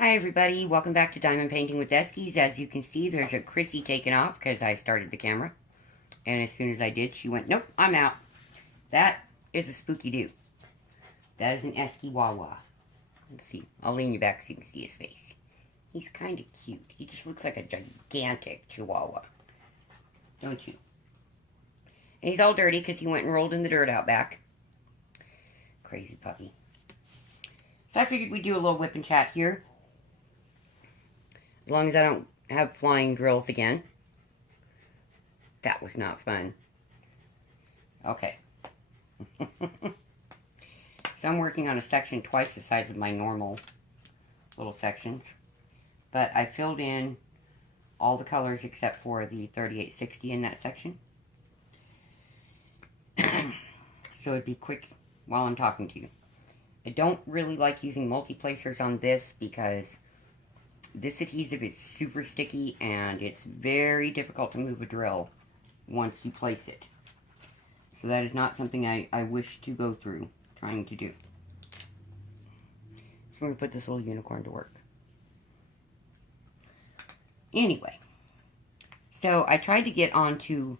Hi everybody, welcome back to Diamond Painting with Eskies. As you can see, there's a Chrissy taken off because I started the camera. And as soon as I did, she went, nope, I'm out. That is a spooky dude. That is an Esky Wawa. Let's see, I'll lean you back so you can see his face. He's kind of cute. He just looks like a gigantic chihuahua. Don't you? And he's all dirty because he went and rolled in the dirt out back. Crazy puppy. So I figured we'd do a little whip and chat here. As long as I don't have flying drills again. That was not fun. Okay. So I'm working on a section twice the size of my normal little sections. But I filled in all the colors except for the 3860 in that section. So it'd be quick while I'm talking to you. I don't really like using multi-placers on this because this adhesive is super sticky and it's very difficult to move a drill once you place it. So that is not something I wish to go through trying to do. So I'm going to put this little unicorn to work. Anyway, so I tried to get on to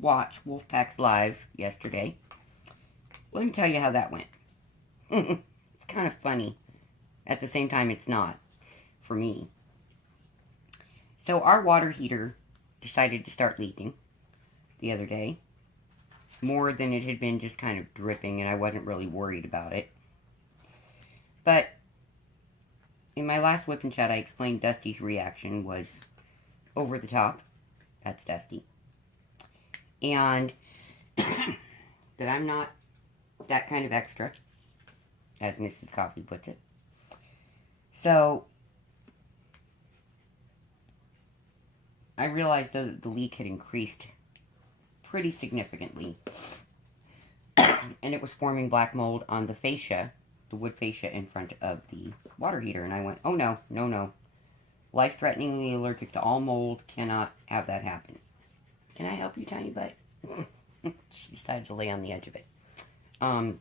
watch Wolfpack's live yesterday. Let me tell you how that went. It's kind of funny. At the same time, it's not. For me. So our water heater decided to start leaking the other day. More than it had been just kind of dripping, and I wasn't really worried about it. But in my last whip and chat, I explained Dusty's reaction was over the top. That's Dusty. And that I'm not that kind of extra, as Mrs. Coffee puts it. So I realized that the leak had increased pretty significantly. And it was forming black mold on the fascia, the wood fascia in front of the water heater. And I went, oh no, no, no. Life-threateningly allergic to all mold, cannot have that happen. Can I help you, tiny butt? She decided to lay on the edge of it. So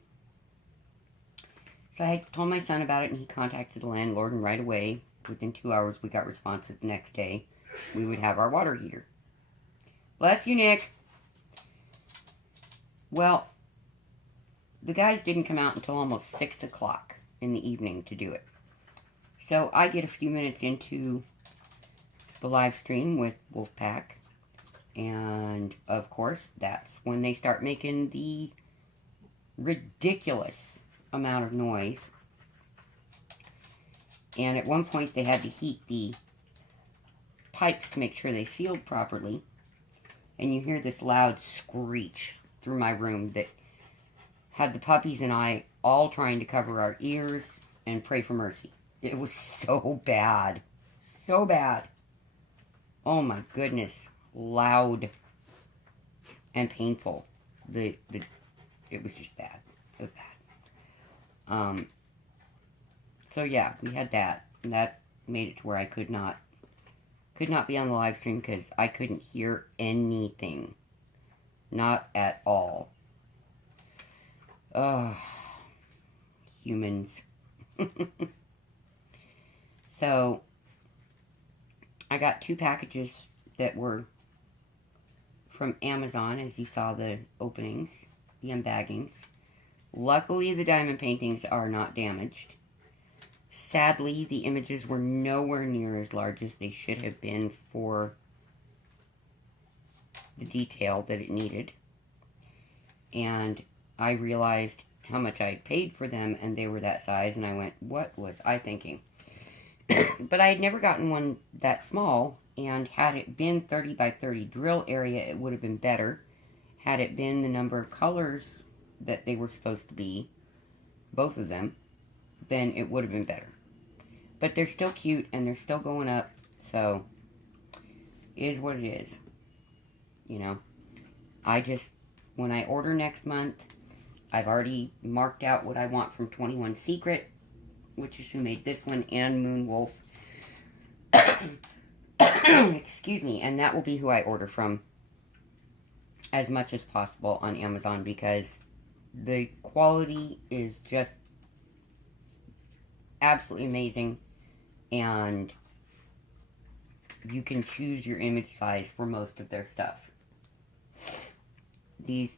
I told my son about it, and he contacted the landlord, and right away, within 2 hours, we got responsive the next day. We would have our water heater. Bless you, Nick. Well, the guys didn't come out until almost 6 o'clock in the evening to do it. So I get a few minutes into the live stream with Wolfpack. And, of course, that's when they start making the ridiculous amount of noise. And at one point, they had to heat the pipes to make sure they sealed properly, and you hear this loud screech through my room that had the puppies and I all trying to cover our ears and pray for mercy. It was so bad. So bad. Oh my goodness. Loud and painful. It was just bad. It was bad. So yeah, we had that, and that made it to where I could not be on the live stream because I couldn't hear anything. Not at all. Humans. So, I got 2 packages that were from Amazon, as you saw the openings, the unbaggings. Luckily, the diamond paintings are not damaged. Sadly, the images were nowhere near as large as they should have been for the detail that it needed. And I realized how much I paid for them, and they were that size, and I went, what was I thinking? But I had never gotten one that small, and had it been 30 by 30 drill area, it would have been better. Had it been the number of colors that they were supposed to be, both of them, then it would have been better. But they're still cute, and they're still going up, so it is what it is. You know, when I order next month, I've already marked out what I want from 21 Secret, which is who made this one, and Moonwolf. Excuse me, and that will be who I order from as much as possible on Amazon because the quality is just absolutely amazing. and you can choose your image size for most of their stuff.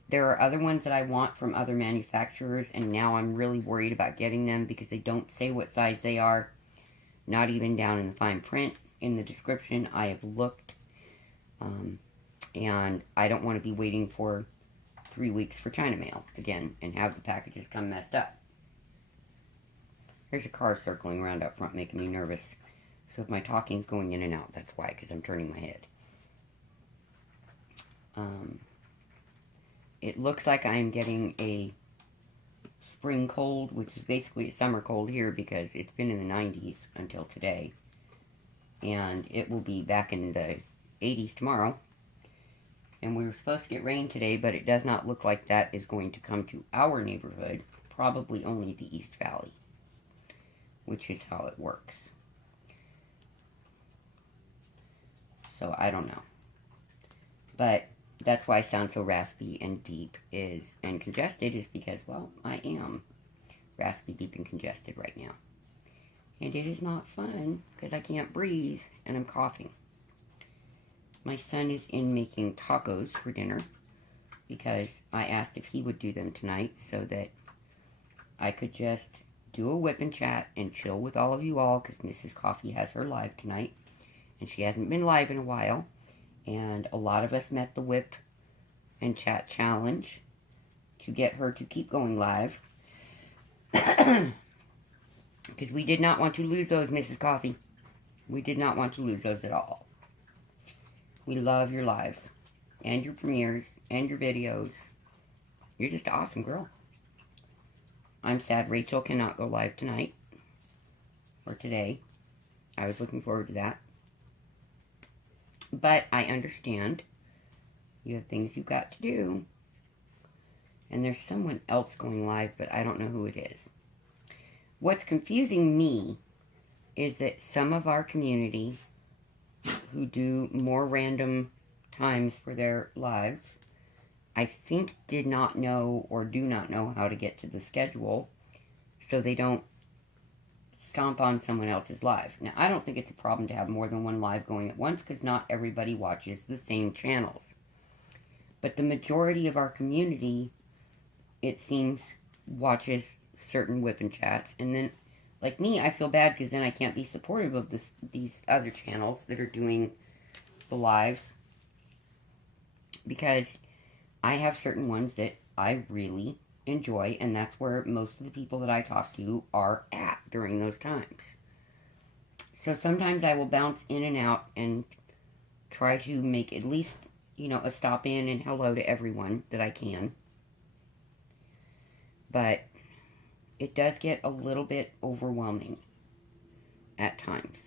There are other ones that I want from other manufacturers, and now I'm really worried about getting them because they don't say what size they are, not even down in the fine print in the description. I have looked, and I don't want to be waiting for 3 weeks for China mail again and have the packages come messed up. There's a car circling around up front making me nervous. So if my talking's going in and out, that's why, because I'm turning my head. It looks like I'm getting a spring cold, which is basically a summer cold here because it's been in the 90s until today. And it will be back in the 80s tomorrow. And we were supposed to get rain today, but it does not look like that is going to come to our neighborhood. Probably only the East Valley, which is how it works. So I don't know. But that's why I sound so raspy and deep and congested is because, well, I am raspy, deep, and congested right now. And it is not fun because I can't breathe and I'm coughing. My son is in making tacos for dinner because I asked if he would do them tonight so that I could just do a whip and chat and chill with all of you all because Mrs. Coffee has her live tonight. And she hasn't been live in a while. And a lot of us met the whip and chat challenge to get her to keep going live. Because we did not want to lose those, Mrs. Coffee. We did not want to lose those at all. We love your lives and your premieres and your videos. You're just an awesome girl. I'm sad Rachel cannot go live tonight or today. I was looking forward to that. But I understand. You have things you've got to do. And there's someone else going live, but I don't know who it is. What's confusing me is that some of our community who do more random times for their lives, I think did not know or do not know how to get to the schedule so they don't stomp on someone else's live. Now, I don't think it's a problem to have more than one live going at once because not everybody watches the same channels. But the majority of our community, it seems, watches certain whip and chats. And then, like me, I feel bad because then I can't be supportive of these other channels that are doing the lives. Because I have certain ones that I really enjoy, and that's where most of the people that I talk to are at during those times. So sometimes I will bounce in and out and try to make at least, a stop in and hello to everyone that I can. But it does get a little bit overwhelming at times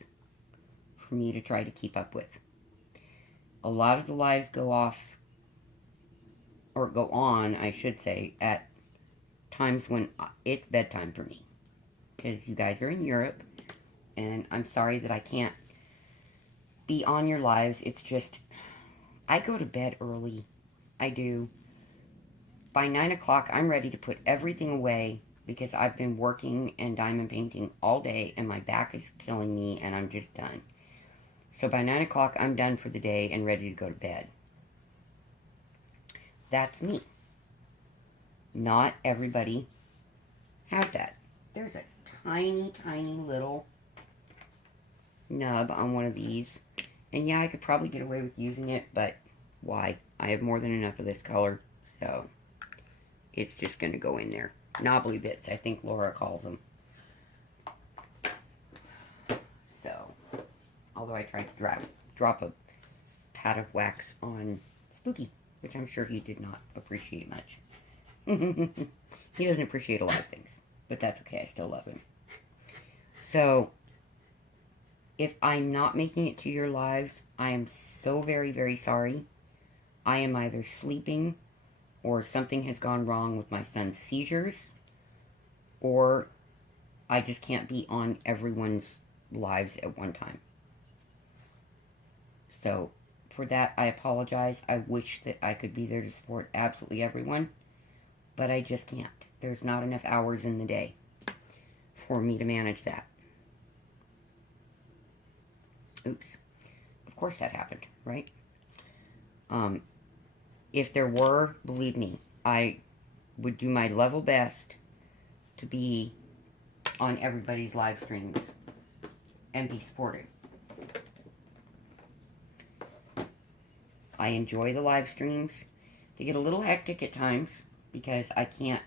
for me to try to keep up with. A lot of the lives go off, or go on, I should say, at times when it's bedtime for me. Because you guys are in Europe, and I'm sorry that I can't be on your lives. It's just, I go to bed early. I do. By 9 o'clock, I'm ready to put everything away because I've been working and diamond painting all day, and my back is killing me, and I'm just done. So by 9 o'clock, I'm done for the day and ready to go to bed. That's me. Not everybody has that. There's a tiny, tiny little nub on one of these. And yeah, I could probably get away with using it, but why? I have more than enough of this color, so it's just going to go in there. Knobbly bits, I think Laura calls them. So, although I tried to drop a pat of wax on Spooky, which I'm sure he did not appreciate much. He doesn't appreciate a lot of things, but that's okay. I still love him. So, if I'm not making it to your lives, I am so very, very sorry. I am either sleeping, or something has gone wrong with my son's seizures, or I just can't be on everyone's lives at one time. So, for that, I apologize. I wish that I could be there to support absolutely everyone, but I just can't. There's not enough hours in the day for me to manage that. Oops. Of course that happened, right? If there were, believe me, I would do my level best to be on everybody's live streams and be supportive. I enjoy the live streams. They get a little hectic at times because I can't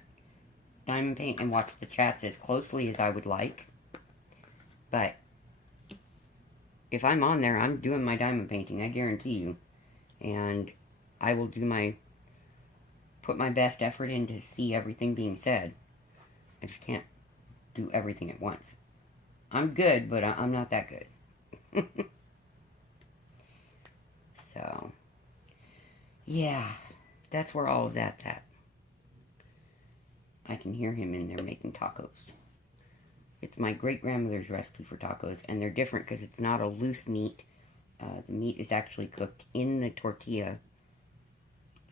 diamond paint and watch the chats as closely as I would like. But if I'm on there, I'm doing my diamond painting, I guarantee you. And I will put my best effort in to see everything being said. I just can't do everything at once. I'm good, but I'm not that good. So, yeah, that's where all of that's at. I can hear him in there making tacos. It's my great-grandmother's recipe for tacos, and they're different because it's not a loose meat. The meat is actually cooked in the tortilla,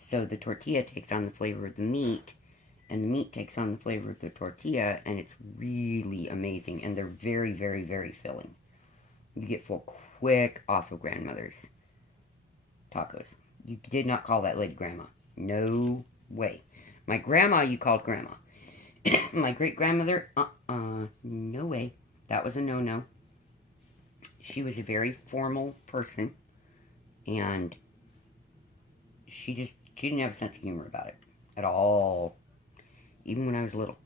so the tortilla takes on the flavor of the meat, and the meat takes on the flavor of the tortilla, and it's really amazing, and they're very, very, very filling. You get full quick off of grandmother's tacos. You did not call that lady grandma. No way. My grandma you called grandma. My great-grandmother, no way. That was a no-no. She was a very formal person, and she didn't have a sense of humor about it at all, even when I was little.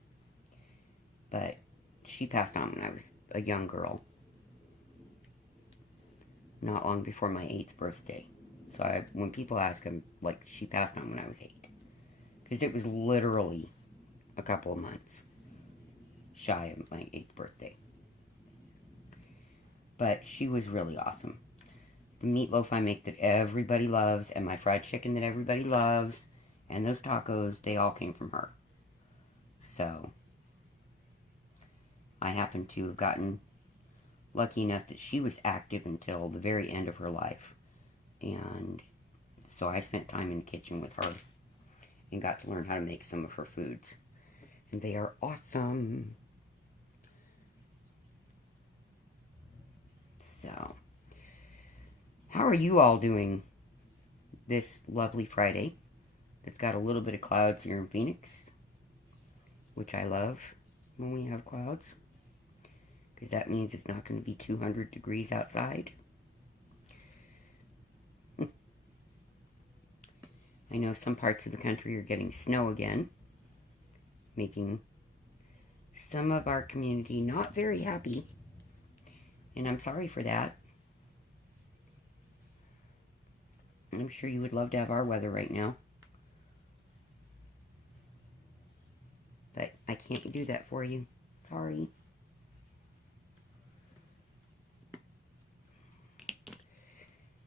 But she passed on when I was a young girl, not long before my 8th birthday. So when people ask, I'm like, she passed on when I was 8. Because it was literally a couple of months shy of my 8th birthday. But she was really awesome. The meatloaf I make that everybody loves, and my fried chicken that everybody loves, and those tacos, they all came from her. So, I happen to have gotten lucky enough that she was active until the very end of her life. And so I spent time in the kitchen with her and got to learn how to make some of her foods. And they are awesome. So, how are you all doing this lovely Friday? It's got a little bit of clouds here in Phoenix, which I love when we have clouds, because that means it's not going to be 200 degrees outside. I know some parts of the country are getting snow again, making some of our community not very happy, and I'm sorry for that. I'm sure you would love to have our weather right now, but I can't do that for you. Sorry.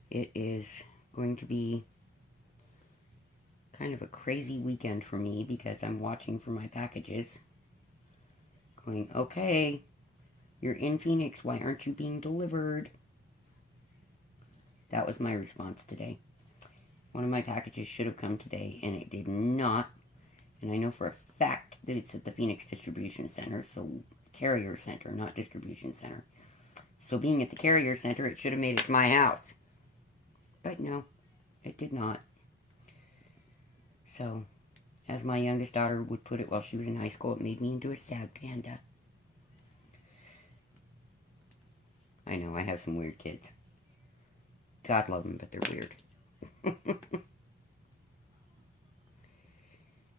It is going to be kind of a crazy weekend for me because I'm watching for my packages. Going, okay, you're in Phoenix, why aren't you being delivered? That was my response today. One of my packages should have come today, and it did not. And I know for a fact that it's at the Phoenix Distribution Center, so Carrier Center, not Distribution Center. So being at the Carrier Center, it should have made it to my house. But no, it did not. So, as my youngest daughter would put it while she was in high school, it made me into a sad panda. I know, I have some weird kids. God love them, but they're weird.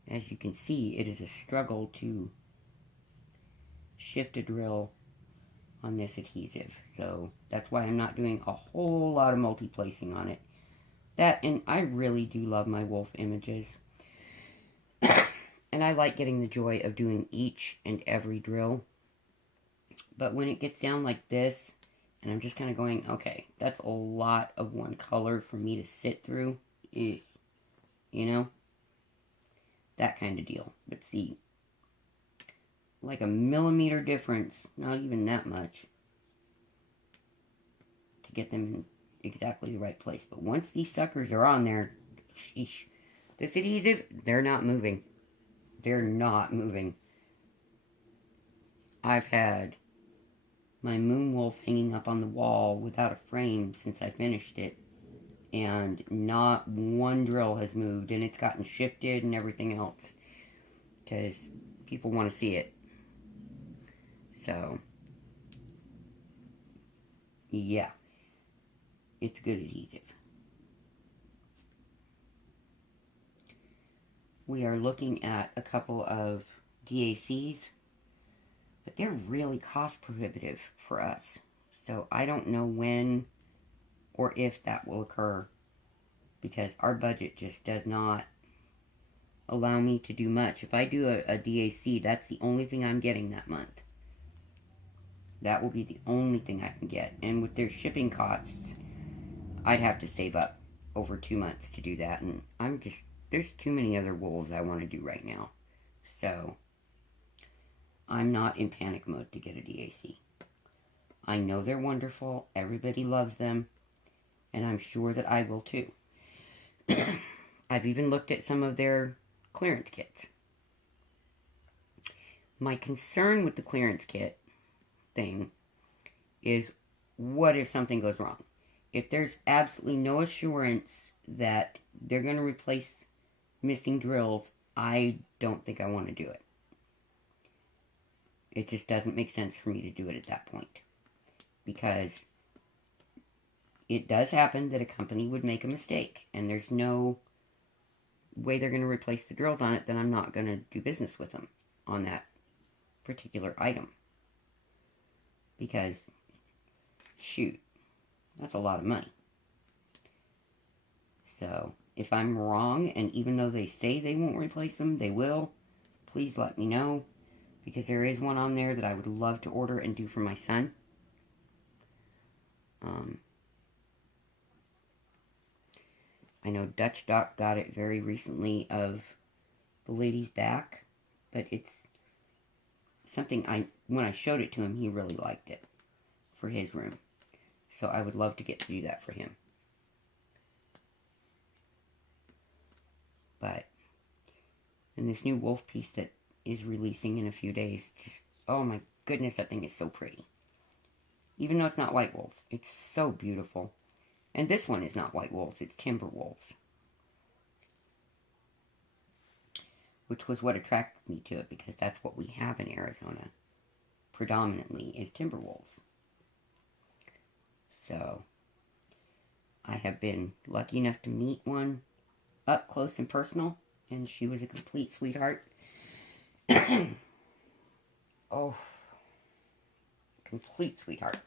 As you can see, it is a struggle to shift a drill on this adhesive. So, that's why I'm not doing a whole lot of multi-placing on it. That, and I really do love my wolf images. And I like getting the joy of doing each and every drill. But when it gets down like this, and I'm just kind of going, okay, that's a lot of one color for me to sit through. You know? That kind of deal. But see, like a millimeter difference, not even that much, to get them in exactly the right place. But once these suckers are on there, sheesh, this adhesive, they're not moving. They're not moving. I've had my moon wolf hanging up on the wall without a frame since I finished it. And not one drill has moved, and it's gotten shifted and everything else. Because people want to see it. So, yeah. It's good adhesive. We are looking at a couple of DACs, but they're really cost prohibitive for us. So I don't know when or if that will occur, because our budget just does not allow me to do much. If I do a DAC, that's the only thing I'm getting that month. That will be the only thing I can get. And with their shipping costs, I'd have to save up over 2 months to do that. And there's too many other wolves I want to do right now. So, I'm not in panic mode to get a DAC. I know they're wonderful. Everybody loves them. And I'm sure that I will too. I've even looked at some of their clearance kits. My concern with the clearance kit thing is, what if something goes wrong? If there's absolutely no assurance that they're going to replace missing drills, I don't think I want to do it. It just doesn't make sense for me to do it at that point. Because it does happen that a company would make a mistake, and there's no way they're going to replace the drills on it, then I'm not going to do business with them on that particular item. Because, shoot, that's a lot of money. So, if I'm wrong, and even though they say they won't replace them, they will, please let me know. Because there is one on there that I would love to order and do for my son. I know Dutch Doc got it very recently of the lady's back. But it's something when I showed it to him, he really liked it for his room. So I would love to get to do that for him. But, and this new wolf piece that is releasing in a few days, just, oh my goodness, that thing is so pretty. Even though it's not white wolves, it's so beautiful. And this one is not white wolves, it's timber wolves. Which was what attracted me to it, because that's what we have in Arizona. Predominantly is timber wolves. So, I have been lucky enough to meet one up close and personal, and she was a complete sweetheart. Oh, complete sweetheart.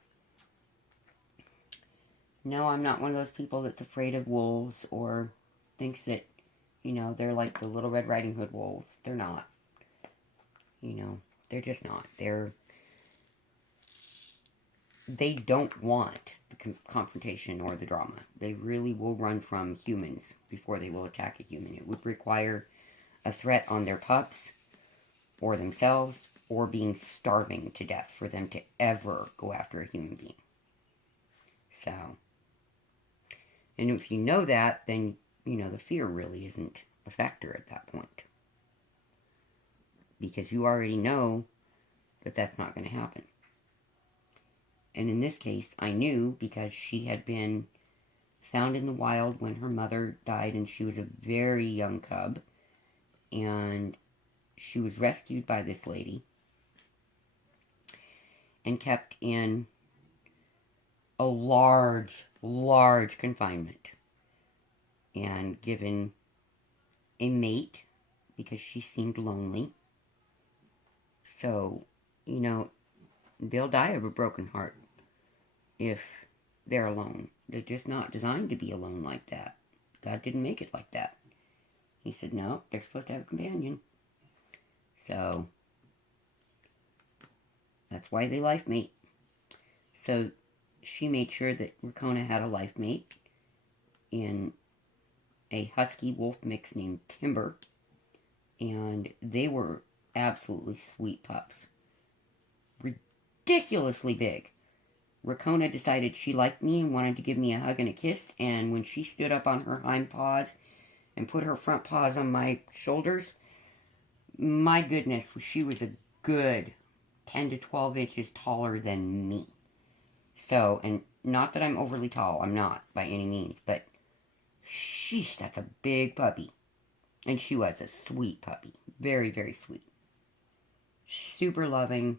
No, I'm not one of those people that's afraid of wolves or thinks that, you know, they're like the Little Red Riding Hood wolves. They're not. You know, they're just not. They don't want the confrontation or the drama. They really will run from humans before they will attack a human. It would require a threat on their pups or themselves, or being starving to death for them to ever go after a human being. So, and if you know that, then, you know, the fear really isn't a factor at that point. Because you already know that that's not going to happen. And in this case, I knew because she had been found in the wild when her mother died, and she was a very young cub. And she was rescued by this lady and kept in a large confinement and given a mate because she seemed lonely. So, you know, they'll die of a broken heart if they're alone. They're just not designed to be alone like that. God didn't make it like that. He said, no, they're supposed to have a companion. So, that's why they life mate. So, she made sure that Racona had a life mate in a husky wolf mix named Timber. And they were absolutely sweet pups. Ridiculously big. Racona decided she liked me and wanted to give me a hug and a kiss. And when she stood up on her hind paws and put her front paws on my shoulders, my goodness, she was a good 10 to 12 inches taller than me. So, and not that I'm overly tall, I'm not by any means, but sheesh, that's a big puppy. And she was a sweet puppy. Very, very sweet. Super loving.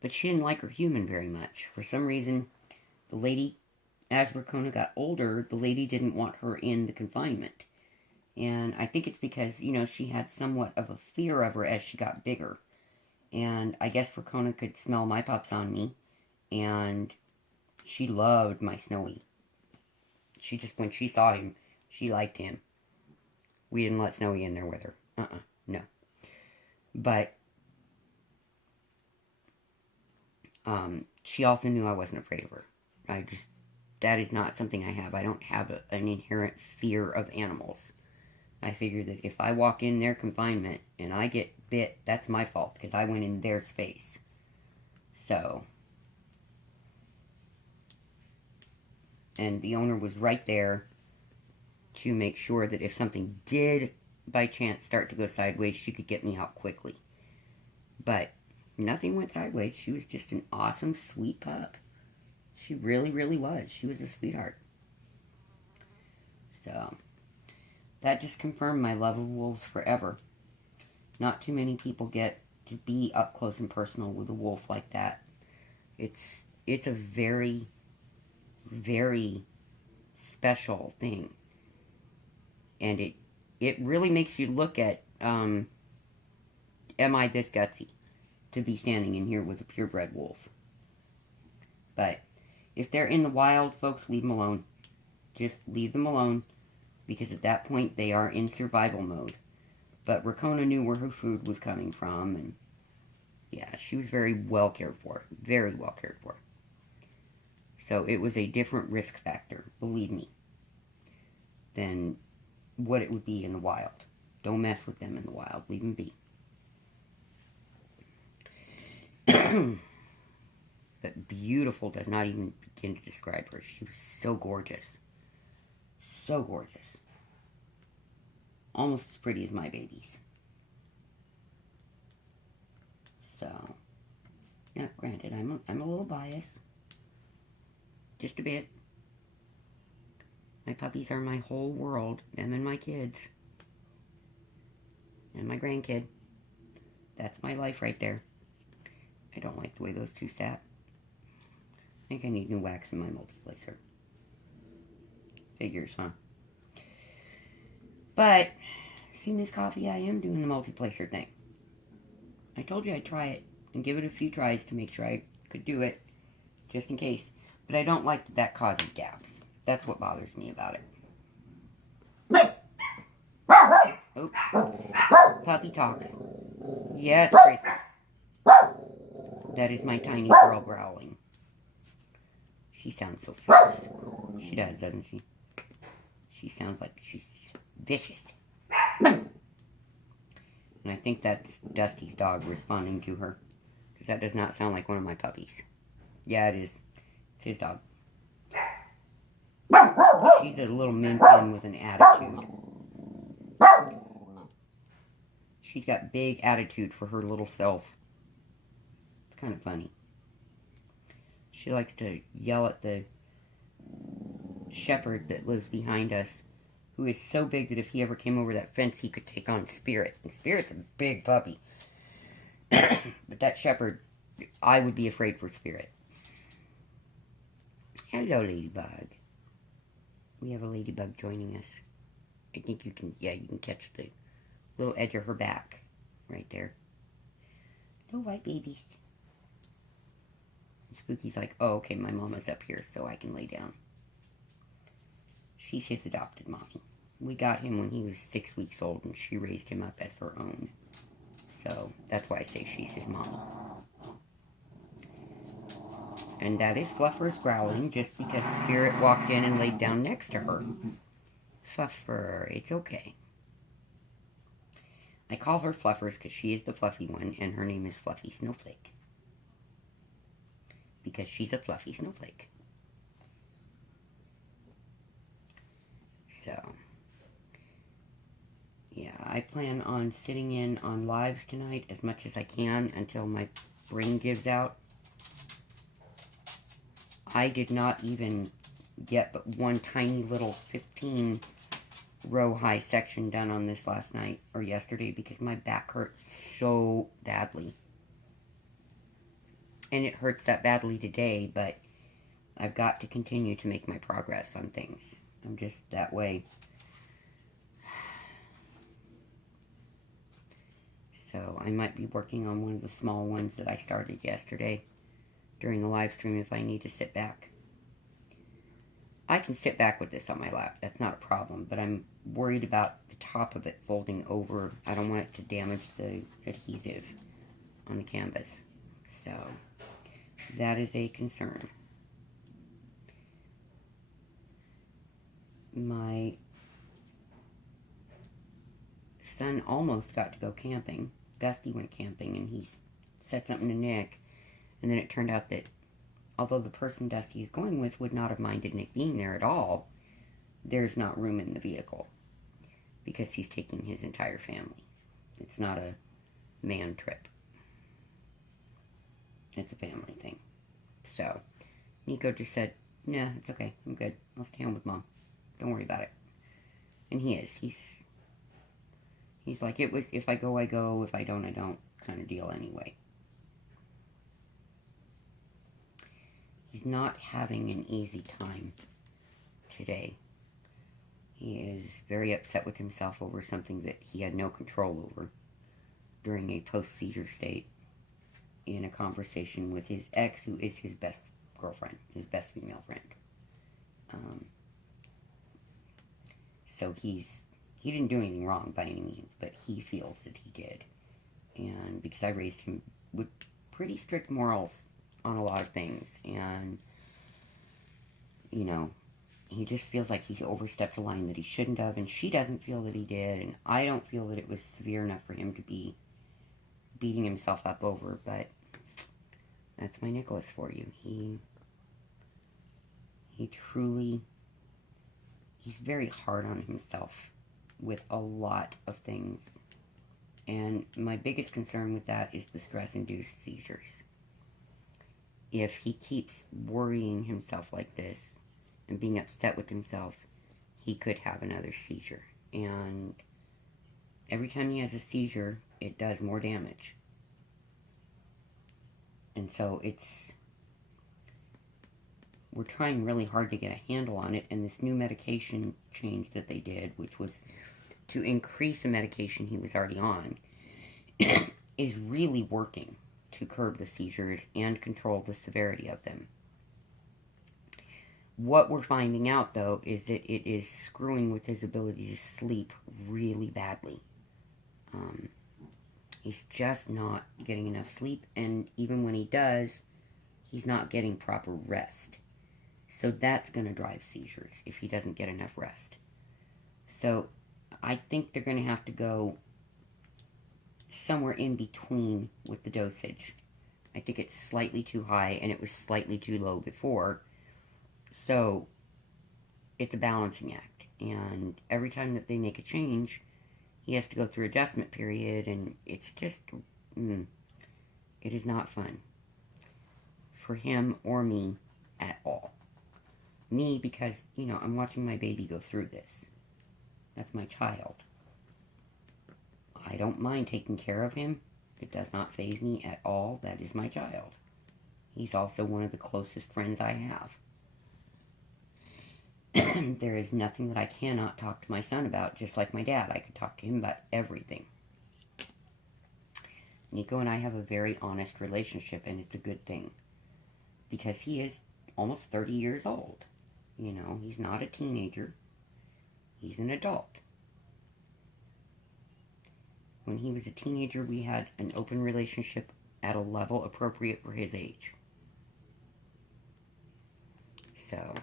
But she didn't like her human very much. For some reason, the lady, as Rakona got older, the lady didn't want her in the confinement. And I think it's because, you know, she had somewhat of a fear of her as she got bigger. And I guess Rakona could smell my pups on me. And she loved my Snowy. She just, when she saw him, she liked him. We didn't let Snowy in there with her. No. But, she also knew I wasn't afraid of her. That is not something I have. I don't have an inherent fear of animals. I figure that if I walk in their confinement and I get bit, that's my fault, because I went in their space. So, and the owner was right there to make sure that if something did by chance start to go sideways, she could get me out quickly. But nothing went sideways. She was just an awesome, sweet pup. She really, really was. She was a sweetheart. So, that just confirmed my love of wolves forever. Not too many people get to be up close and personal with a wolf like that. It's a very, very special thing. And it really makes you look at, am I this gutsy to be standing in here with a purebred wolf? But if they're in the wild, folks, leave them alone. Just leave them alone, because at that point they are in survival mode. But Rakona knew where her food was coming from, and yeah, she was very well cared for. Very well cared for. So it was a different risk factor, believe me, than what it would be in the wild. Don't mess with them in the wild. Leave them be. But beautiful does not even begin to describe her. She was so gorgeous. So gorgeous. Almost as pretty as my babies. So, yeah, granted, I'm a little biased. Just a bit. My puppies are my whole world. Them and my kids. And my grandkid. That's my life right there. I don't like the way those two sat. I think I need new wax in my multiplacer. Figures, huh? But, see, Miss Coffee, I am doing the multiplacer thing. I told you I'd try it and give it a few tries to make sure I could do it, just in case. But I don't like that causes gaps. That's what bothers me about it. Oh, puppy talk. Yes, Gracie. That is my tiny girl growling. She sounds so fierce. She does, doesn't she? She sounds like she's vicious. And I think that's Dusty's dog responding to her. Because that does not sound like one of my puppies. Yeah, it is. It's his dog. She's a little min-pin with an attitude. She's got big attitude for her little self. It's kind of funny. She likes to yell at the shepherd that lives behind us, who is so big that if he ever came over that fence, he could take on Spirit. And Spirit's a big puppy. But that shepherd, I would be afraid for Spirit. Hello, Ladybug. We have a ladybug joining us. I think you can, yeah, you can catch the little edge of her back right there. No white babies. And Spooky's like, oh, okay, my mama's up here, so I can lay down. She's his adopted mommy. We got him when he was 6 weeks old, and she raised him up as her own. So, that's why I say she's his mommy. And that is Fluffer's growling, just because Spirit walked in and laid down next to her. Fluffer, it's okay. I call her Fluffers because she is the fluffy one, and her name is Fluffy Snowflake. Because she's a fluffy snowflake. So, Yeah, I plan on sitting in on lives tonight as much as I can until my brain gives out. I did not even get but one tiny little 15 row high section done on this last night or yesterday because my back hurt so badly. And it hurts that badly today, but I've got to continue to make my progress on things. I'm just that way. So I might be working on one of the small ones that I started yesterday during the live stream if I need to sit back. I can sit back with this on my lap. That's not a problem, but I'm worried about the top of it folding over. I don't want it to damage the adhesive on the canvas. So that is a concern. My son almost got to go camping. Dusty went camping and he said something to Nick, and then it turned out that although the person Dusty is going with would not have minded Nick being there at all, there's not room in the vehicle because he's taking his entire family. It's not a man trip. It's a family thing. So Nico just said, nah, it's okay. I'm good. I'll stay home with Mom. Don't worry about it. And he is. He's like, it was, if I go, I go. If I don't, I don't kind of deal anyway. He's not having an easy time today. He is very upset with himself over something that he had no control over during a post-seizure state in a conversation with his ex, who is his best girlfriend, his best female friend. So he didn't do anything wrong by any means, but he feels that he did. And because I raised him with pretty strict morals on a lot of things, and, you know, he just feels like he overstepped a line that he shouldn't have, and she doesn't feel that he did, and I don't feel that it was severe enough for him to be beating himself up over, but that's my Nicholas for you. He truly, he's very hard on himself with a lot of things. And my biggest concern with that is the stress-induced seizures. If he keeps worrying himself like this and being upset with himself, he could have another seizure. And every time he has a seizure, it does more damage. And so we're trying really hard to get a handle on it, and this new medication change that they did, which was to increase the medication he was already on, is really working to curb the seizures and control the severity of them. What we're finding out, though, is that it is screwing with his ability to sleep really badly. He's just not getting enough sleep, and even when he does, he's not getting proper rest. So that's going to drive seizures if he doesn't get enough rest. So I think they're going to have to go somewhere in between with the dosage. I think it's slightly too high, and it was slightly too low before. So it's a balancing act. And every time that they make a change, he has to go through adjustment period, and it's just, it is not fun for him or me at all. Me, because, you know, I'm watching my baby go through this. That's my child. I don't mind taking care of him. It does not faze me at all. That is my child. He's also one of the closest friends I have. There is nothing that I cannot talk to my son about, just like my dad. I could talk to him about everything. Nico and I have a very honest relationship, and it's a good thing. Because he is almost 30 years old. You know, he's not a teenager. He's an adult. When he was a teenager, we had an open relationship at a level appropriate for his age. So,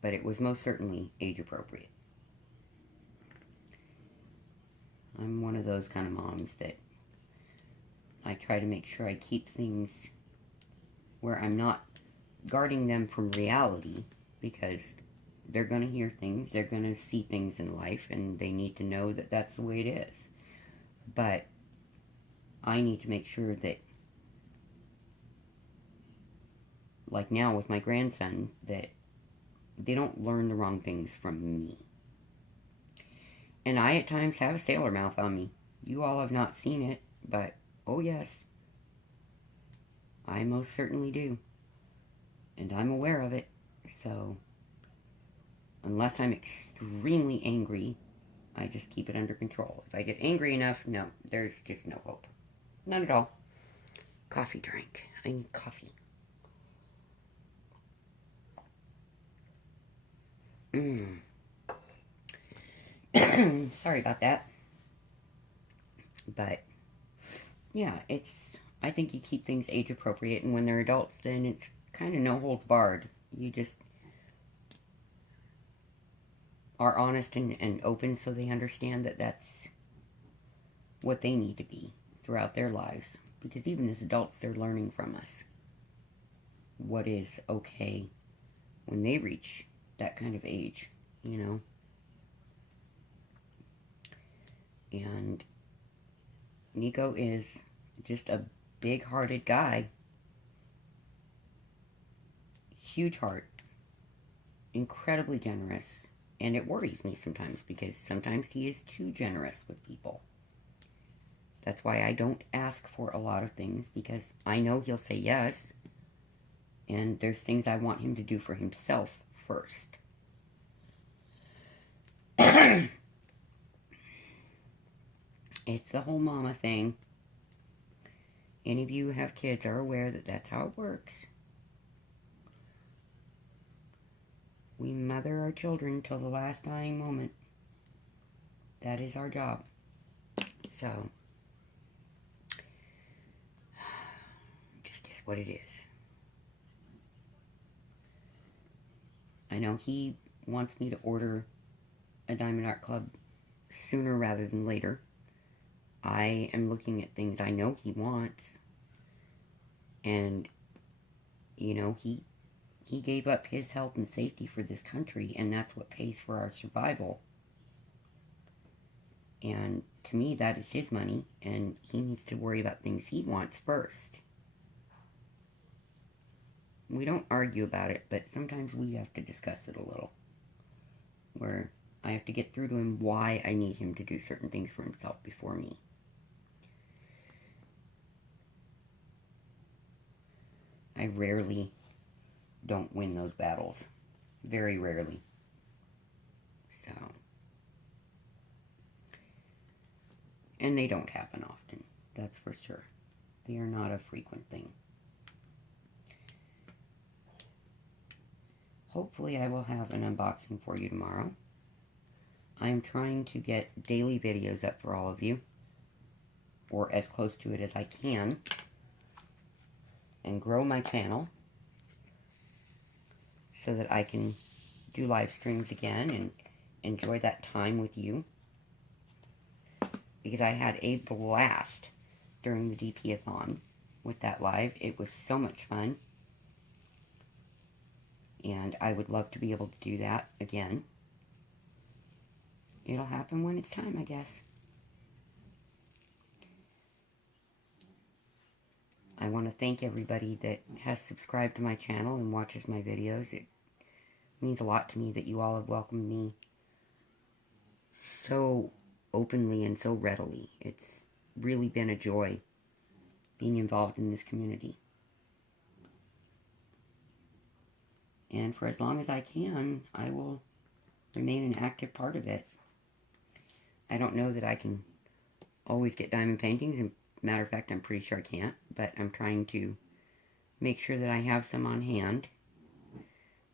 but it was most certainly age appropriate. I'm one of those kind of moms that I try to make sure I keep things where I'm not guarding them from reality, because they're going to hear things, they're going to see things in life, and they need to know that that's the way it is. But I need to make sure that, like now with my grandson, that they don't learn the wrong things from me. And I at times have a sailor mouth on me. You all have not seen it, but oh yes, I most certainly do. And I'm aware of it. So, unless I'm extremely angry, I just keep it under control. If I get angry enough, no, there's just no hope. None at all. Coffee drink. I need coffee. Sorry about that. But, yeah, I think you keep things age appropriate, and when they're adults, then it's kind of no holds barred. You just are honest and open so they understand that that's what they need to be throughout their lives. Because even as adults, they're learning from us what is okay when they reach that kind of age, you know. And Nico is just a big-hearted guy. Huge heart. Incredibly generous. And it worries me sometimes, because sometimes he is too generous with people. That's why I don't ask for a lot of things, because I know he'll say yes, and there's things I want him to do for himself first. It's the whole mama thing. Any of you who have kids are aware that that's how it works. We mother our children till the last dying moment. That is our job. So, just is what it is. I know he wants me to order a Diamond Art Club sooner rather than later. I am looking at things I know he wants. And, you know, he gave up his health and safety for this country, and that's what pays for our survival. And to me, that is his money, and he needs to worry about things he wants first. We don't argue about it, but sometimes we have to discuss it a little. Where I have to get through to him why I need him to do certain things for himself before me. I rarely don't win those battles. Very rarely. So. And they don't happen often. That's for sure. They are not a frequent thing. Hopefully I will have an unboxing for you tomorrow. I am trying to get daily videos up for all of you. Or as close to it as I can. And grow my channel. So that I can do live streams again and enjoy that time with you. Because I had a blast during the DP-a-thon with that live. It was so much fun. And I would love to be able to do that again. It'll happen when it's time, I guess. I want to thank everybody that has subscribed to my channel and watches my videos. It means a lot to me that you all have welcomed me so openly and so readily. It's really been a joy being involved in this community. And for as long as I can, I will remain an active part of it. I don't know that I can always get diamond paintings, and matter of fact, I'm pretty sure I can't, but I'm trying to make sure that I have some on hand.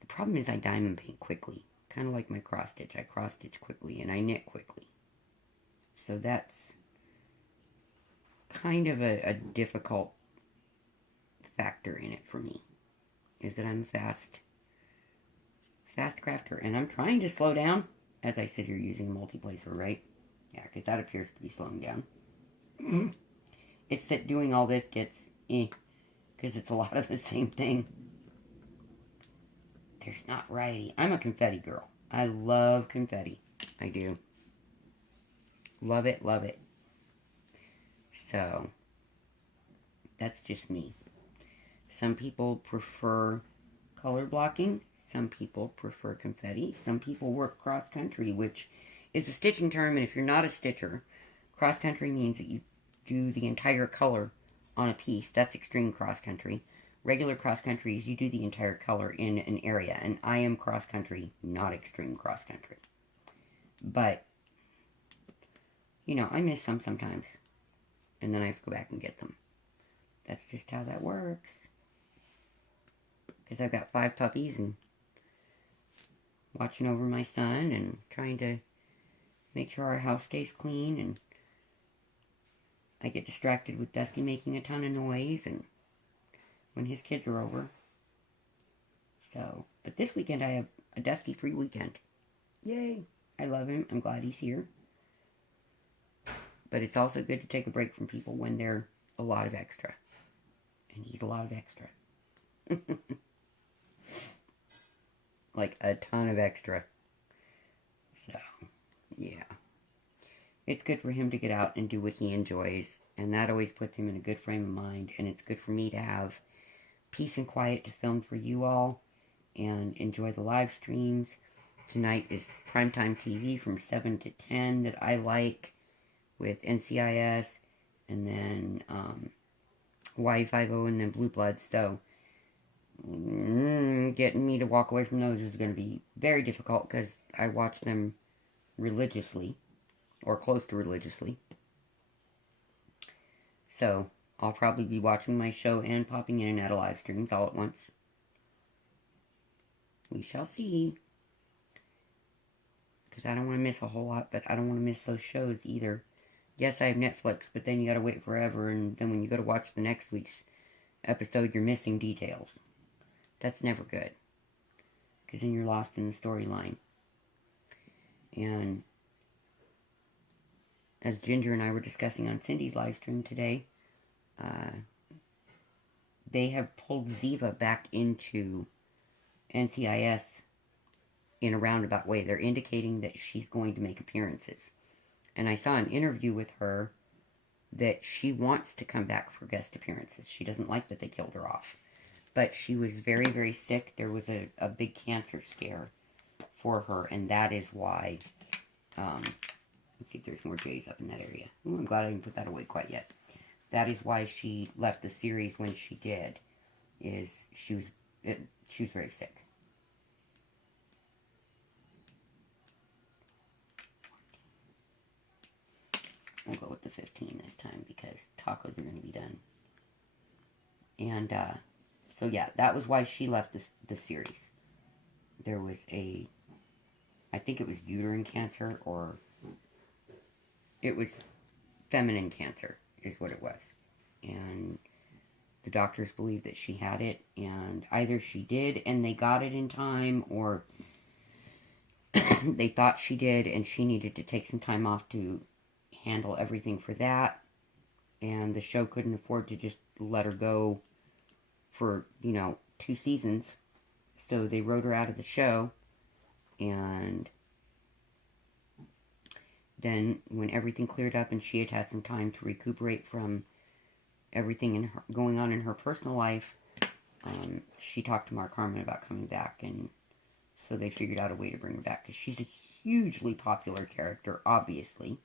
The problem is I diamond paint quickly, kind of like my cross stitch. I cross stitch quickly and I knit quickly. So that's kind of a difficult factor in it for me, is that I'm a fast crafter, and I'm trying to slow down as I sit here using a multi-placer, right? Yeah, because that appears to be slowing down. It's that doing all this gets because it's a lot of the same thing. there's not variety. I'm a confetti girl. I love confetti. I do. Love it, love it. So, that's just me. Some people prefer color blocking. Some people prefer confetti. Some people work cross-country, which is a stitching term, and if you're not a stitcher, cross-country means that you do the entire color on a piece. That's extreme cross-country. Regular cross-country is you do the entire color in an area, and I am cross-country, not extreme cross-country. But, you know, I miss some sometimes, and then I have to go back and get them. That's just how that works. Because I've got 5 puppies, and watching over my son, and trying to make sure our house stays clean, and I get distracted with Dusty making a ton of noise, and when his kids are over. So, but this weekend I have a Dusty free weekend. Yay! I love him. I'm glad he's here. But it's also good to take a break from people when they're a lot of extra. And he's a lot of extra. Like a ton of extra. So, yeah. It's good for him to get out and do what he enjoys. And that always puts him in a good frame of mind. And it's good for me to have peace and quiet to film for you all. And enjoy the live streams. Tonight is primetime TV from 7 to 10 that I like. With NCIS. And then Y50 and then Blue Bloods. So, getting me to walk away from those is going to be very difficult. Because I watch them religiously. Or close to religiously. So, I'll probably be watching my show and popping in and out of live streams all at once. We shall see. Because I don't want to miss a whole lot, but I don't want to miss those shows either. Yes, I have Netflix, but then you gotta wait forever, and then when you go to watch the next week's episode, you're missing details. That's never good. Because then you're lost in the storyline. And as Ginger and I were discussing on Cindy's live stream today, they have pulled Ziva back into NCIS in a roundabout way. They're indicating that she's going to make appearances. And I saw an interview with her that she wants to come back for guest appearances. She doesn't like that they killed her off. But she was very, very sick. There was a big cancer scare for her, and that is why... let's see if there's more J's up in that area. Ooh, I'm glad I didn't put that away quite yet. That is why she left the series when she did. She was very sick. We'll go with the 15 this time because tacos are going to be done. And, so yeah, that was why she left the series. There was I think it was uterine cancer, or it was feminine cancer is what it was. And the doctors believed that she had it, and either she did and they got it in time, or they thought she did and she needed to take some time off to handle everything for that, and the show couldn't afford to just let her go for, 2 seasons, so they wrote her out of the show. And then when everything cleared up and she had some time to recuperate from everything going on in her personal life, she talked to Mark Harmon about coming back, and so they figured out a way to bring her back, because she's a hugely popular character, obviously.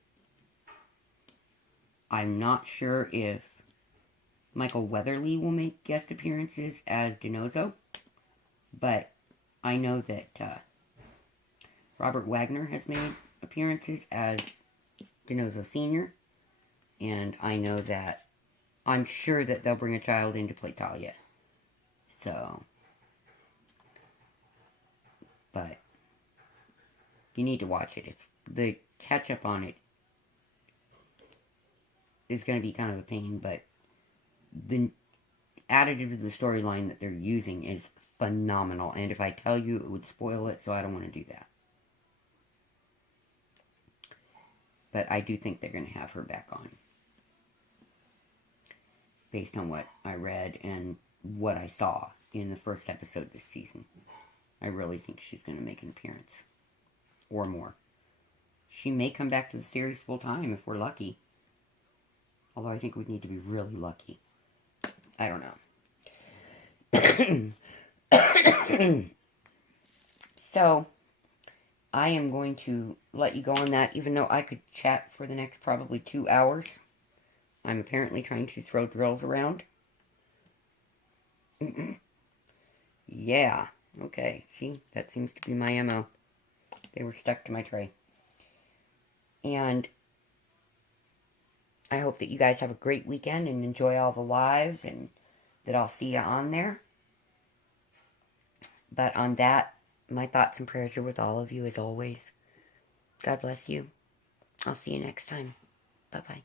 I'm not sure if Michael Weatherly will make guest appearances as DiNozzo, but I know that Robert Wagner has made appearances as DiNozzo Sr., and I know that I'm sure that they'll bring a child in to play Talia. So, but you need to watch it. The catch-up on it is going to be kind of a pain, but the additive to the storyline that they're using is phenomenal. And if I tell you, it would spoil it, so I don't want to do that. But I do think they're going to have her back on, based on what I read and what I saw in the first episode this season. I really think she's going to make an appearance. Or more. She may come back to the series full time if we're lucky. Although I think we'd need to be really lucky. I don't know. So, I am going to let you go on that, even though I could chat for the next probably 2 hours. I'm apparently trying to throw drills around. Yeah. Okay. See, that seems to be my MO. They were stuck to my tray. And I hope that you guys have a great weekend and enjoy all the lives and that I'll see you on there. But on that, my thoughts and prayers are with all of you as always. God bless you. I'll see you next time. Bye-bye.